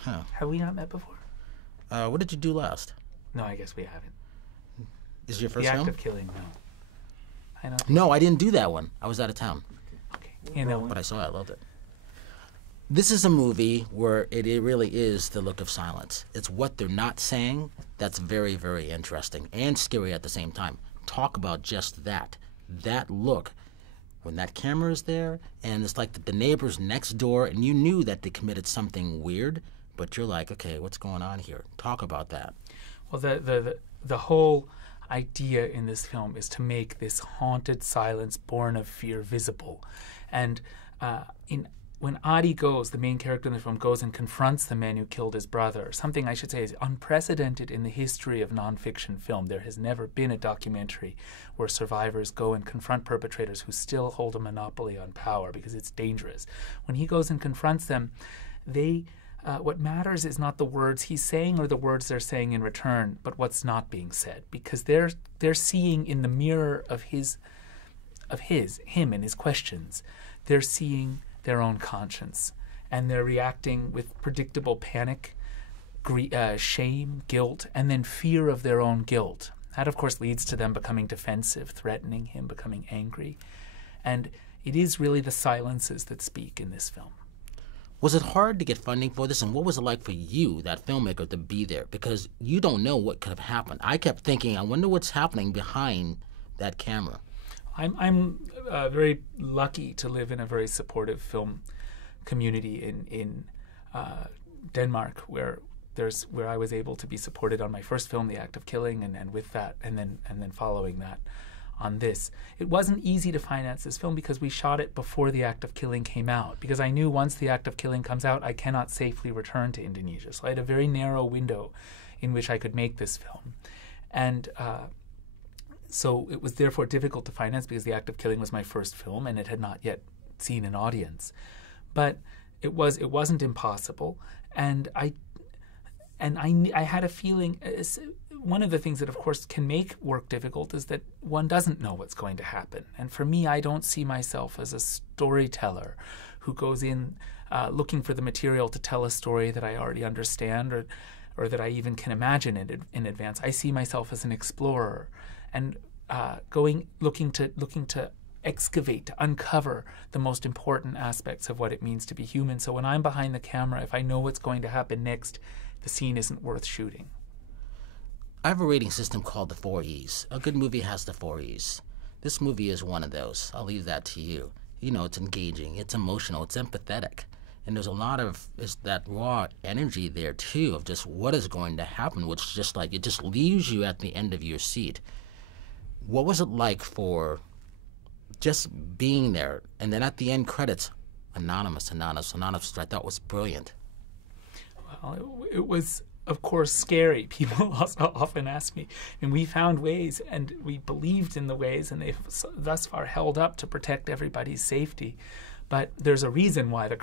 Huh. Have we not met before? What did you do last? No, I guess we haven't. Is it your first The film? Act of Killing, no. I don't. No, I didn't do that one. I was out of town. Okay. You know, But I saw it. I loved it. This is a movie where it really is the look of silence. It's what they're not saying that's very, very interesting and scary at the same time. Talk about just that. That look. When that camera is there, and it's like the neighbors next door, and you knew that they committed something weird, but you're like, okay, what's going on here? Talk about that. well, the whole idea in this film is to make this haunted silence born of fear visible. And when Adi goes, the main character in the film, goes and confronts the man who killed his brother, something I should say is unprecedented in the history of nonfiction film. There has never been a documentary where survivors go and confront perpetrators who still hold a monopoly on power because it's dangerous. When he goes and confronts them, what matters is not the words he's saying or the words they're saying in return, but what's not being said, because they're seeing in the mirror of him and his questions, they're seeing their own conscience, and they're reacting with predictable panic, shame, guilt, and then fear of their own guilt. That, of course, leads to them becoming defensive, threatening him, becoming angry. And it is really the silences that speak in this film. Was it hard to get funding for this, and what was it like for you, that filmmaker, to be there? Because you don't know what could have happened. I kept thinking, I wonder what's happening behind that camera. I'm very lucky to live in a very supportive film community in Denmark, where I was able to be supported on my first film, The Act of Killing, and with that, and then following that on this. It wasn't easy to finance this film because we shot it before The Act of Killing came out, because I knew once The Act of Killing comes out, I cannot safely return to Indonesia. So I had a very narrow window in which I could make this film. And so it was therefore difficult to finance because The Act of Killing was my first film and it had not yet seen an audience. But it wasn't impossible, and I had a feeling. One of the things that, of course, can make work difficult is that one doesn't know what's going to happen. And for me, I don't see myself as a storyteller who goes in looking for the material to tell a story that I already understand or that I even can imagine in advance. I see myself as an explorer, and looking to excavate, to uncover the most important aspects of what it means to be human. So when I'm behind the camera, if I know what's going to happen next, the scene isn't worth shooting. I have a rating system called the 4 E's. A good movie has the 4 E's. This movie is one of those. I'll leave that to you. You know, it's engaging, it's emotional, it's empathetic. And there's a lot of that raw energy there, too, of just what is going to happen, which just like, it just leaves you at the end of your seat. What was it like for just being there? And then at the end credits, anonymous, which I thought was brilliant. Well, it was, of course, scary. People also often ask me, and we found ways, and we believed in the ways, and they've thus far held up to protect everybody's safety. But there's a reason why the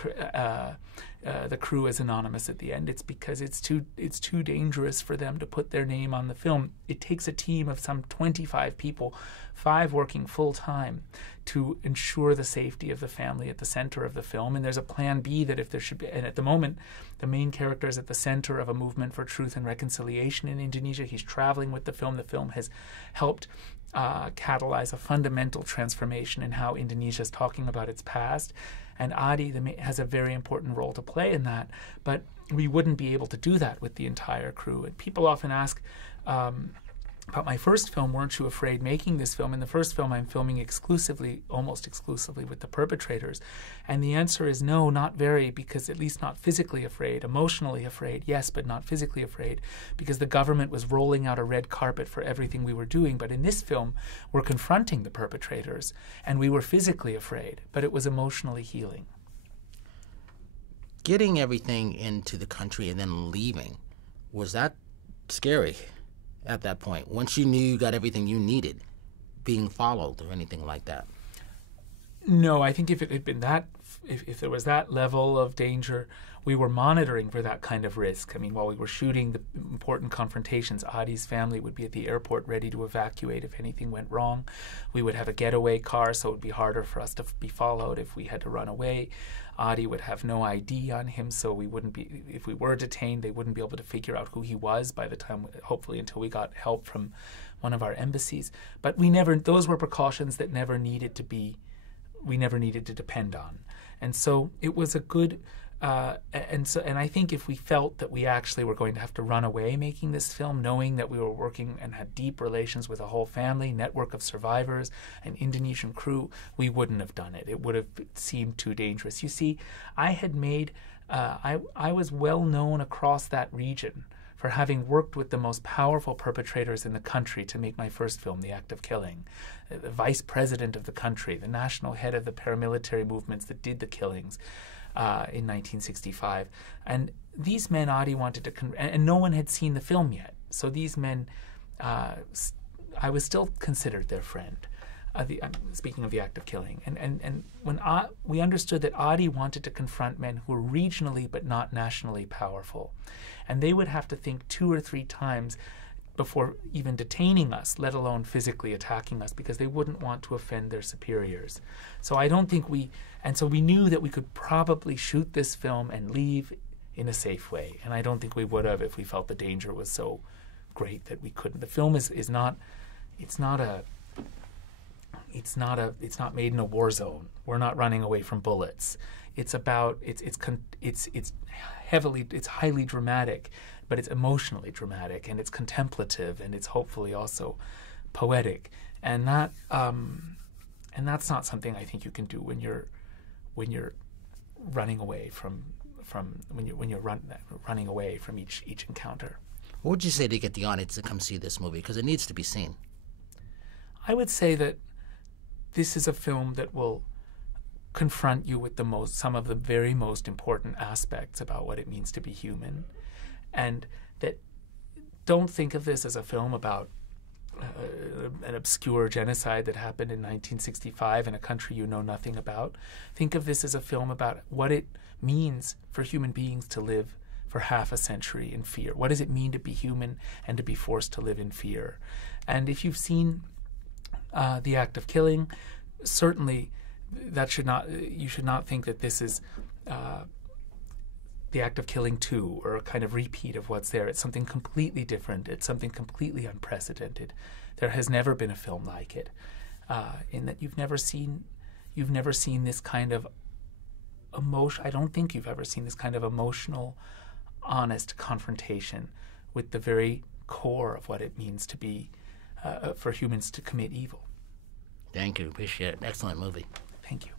crew is anonymous at the end. It's because it's too dangerous for them to put their name on the film. It takes a team of some 25 people, 5 working full time, to ensure the safety of the family at the center of the film. And there's a plan B that if there should be, and at the moment, the main character is at the center of a movement for truth and reconciliation in Indonesia. He's traveling with the film. The film has helped catalyze a fundamental transformation in how Indonesia is talking about its past. And Adi has a very important role to play in that. But we wouldn't be able to do that with the entire crew. And people often ask about my first film, weren't you afraid making this film? In the first film, I'm filming almost exclusively with the perpetrators. And the answer is no, not very, because at least not physically afraid. Emotionally afraid, yes, but not physically afraid, because the government was rolling out a red carpet for everything we were doing. But in this film, we're confronting the perpetrators, and we were physically afraid, but it was emotionally healing. Getting everything into the country and then leaving, was that scary? At that point, once you knew you got everything you needed, being followed or anything like that? No, I think if it had been if there was that level of danger, we were monitoring for that kind of risk. I mean, while we were shooting the important confrontations, Adi's family would be at the airport ready to evacuate if anything went wrong. We would have a getaway car, so it would be harder for us to be followed if we had to run away. Adi would have no ID on him, so we wouldn't be, if we were detained, they wouldn't be able to figure out who he was by the time, hopefully until we got help from one of our embassies. But those were precautions that never needed to depend on. And so it was a good, and I think if we felt that we actually were going to have to run away making this film, knowing that we were working and had deep relations with a whole family, network of survivors, an Indonesian crew, we wouldn't have done it. It would have seemed too dangerous. You see, I had made, I was well known across that region for having worked with the most powerful perpetrators in the country to make my first film, The Act of Killing. The vice president of the country, the national head of the paramilitary movements that did the killings in 1965. And these men, Adi wanted to, and no one had seen the film yet. So these men, I was still considered their friend. I'm speaking of The Act of Killing. And when we understood that Adi wanted to confront men who were regionally but not nationally powerful, and they would have to think 2 or 3 times before even detaining us, let alone physically attacking us, because they wouldn't want to offend their superiors. So I don't think so we knew that we could probably shoot this film and leave in a safe way. And I don't think we would have if we felt the danger was so great that we couldn't. The film is not made in a war zone. We're not running away from bullets. It's highly dramatic, but it's emotionally dramatic, and it's contemplative, and it's hopefully also poetic. And that's not something I think you can do when you're running away from running away from each encounter. What would you say to get the audience to come see this movie? Because it needs to be seen. I would say that this is a film that will confront you with some of the very most important aspects about what it means to be human. And that don't think of this as a film about an obscure genocide that happened in 1965 in a country you know nothing about. Think of this as a film about what it means for human beings to live for half a century in fear. What does it mean to be human and to be forced to live in fear? And if you've seen The Act of Killing, certainly you should not think that this is The Act of Killing 2 or a kind of repeat of what's there. It's something completely different. It's something completely unprecedented. There has never been a film like it, in that you've never seen this kind of emotion. I don't think you've ever seen this kind of emotional, honest confrontation with the very core of what it means to be for humans to commit evil. Thank you. Appreciate it. Excellent movie. Thank you.